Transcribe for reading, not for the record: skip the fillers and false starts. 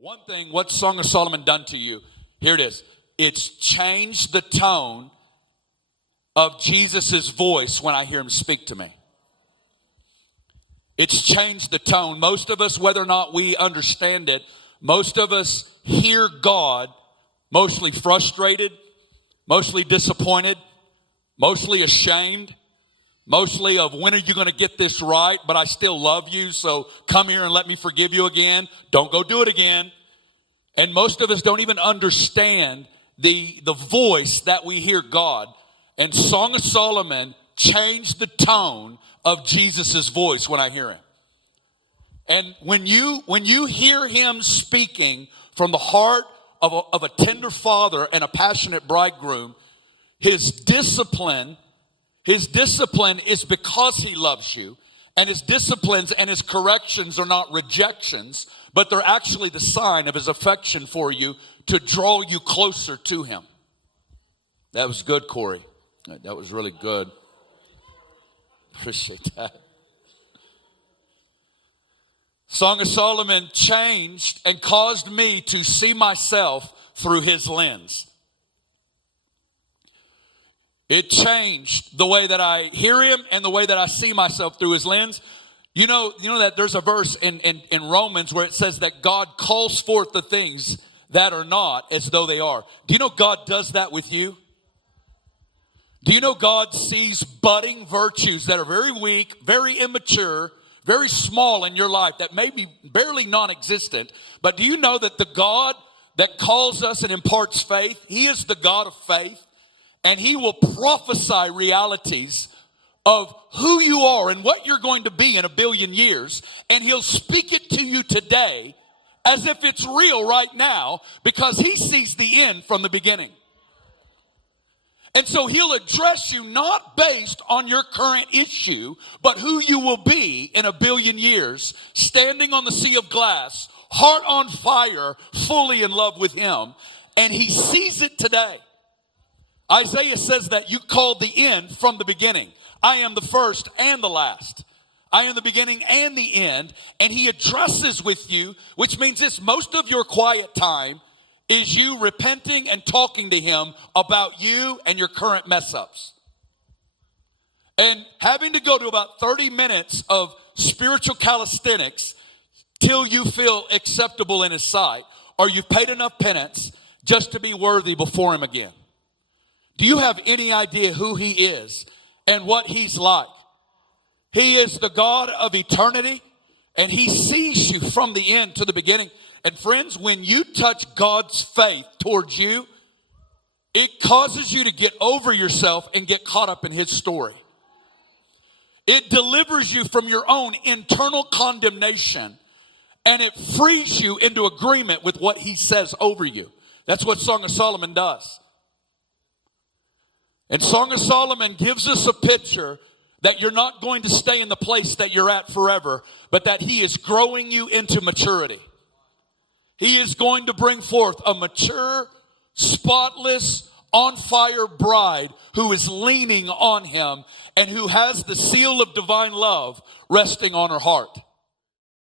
One thing, what's Song of Solomon done to you? Here it is. It's changed the tone of Jesus' voice when I hear him speak to me. It's changed the tone. Most of us, whether or not we understand it, most of us hear God mostly frustrated, mostly disappointed, mostly ashamed, mostly of when are you going to get this right, but I still love you, so come here and let me forgive you again. Don't go do it again. And most of us don't even understand the voice that we hear God. And Song of Solomon changed the tone of Jesus' voice when I hear him. And when you hear him speaking from the heart of a tender father and a passionate bridegroom, his discipline is because he loves you. And his disciplines and his corrections are not rejections, but they're actually the sign of his affection for you to draw you closer to him. That was good, Corey. That was really good. Appreciate that. Song of Solomon changed and caused me to see myself through his lens. It changed the way that I hear him and the way that I see myself through his lens. You know that there's a verse in Romans where it says that God calls forth the things that are not as though they are. Do you know God does that with you? Do you know God sees budding virtues that are very weak, very immature, very small in your life, that may be barely non-existent? But do you know that the God that calls us and imparts faith, he is the God of faith, and he will prophesy realities of who you are and what you're going to be in 1 billion years, and he'll speak it to you today as if it's real right now, because he sees the end from the beginning. And so he'll address you not based on your current issue, but who you will be in 1 billion years, standing on the sea of glass, heart on fire, fully in love with him. And he sees it today. Isaiah says that you called the end from the beginning. I am the first and the last. I am the beginning and the end. And he addresses with you, which means this: most of your quiet time is you repenting and talking to him about you and your current mess ups. And having to go to about 30 minutes of spiritual calisthenics till you feel acceptable in his sight, or you've paid enough penance just to be worthy before him again. Do you have any idea who he is and what he's like? He is the God of eternity, and he sees you from the end to the beginning. And friends, when you touch God's faith towards you, it causes you to get over yourself and get caught up in his story. It delivers you from your own internal condemnation, and it frees you into agreement with what he says over you. That's what Song of Solomon does. And Song of Solomon gives us a picture that you're not going to stay in the place that you're at forever, but that he is growing you into maturity. He is going to bring forth a mature, spotless, on-fire bride who is leaning on him and who has the seal of divine love resting on her heart.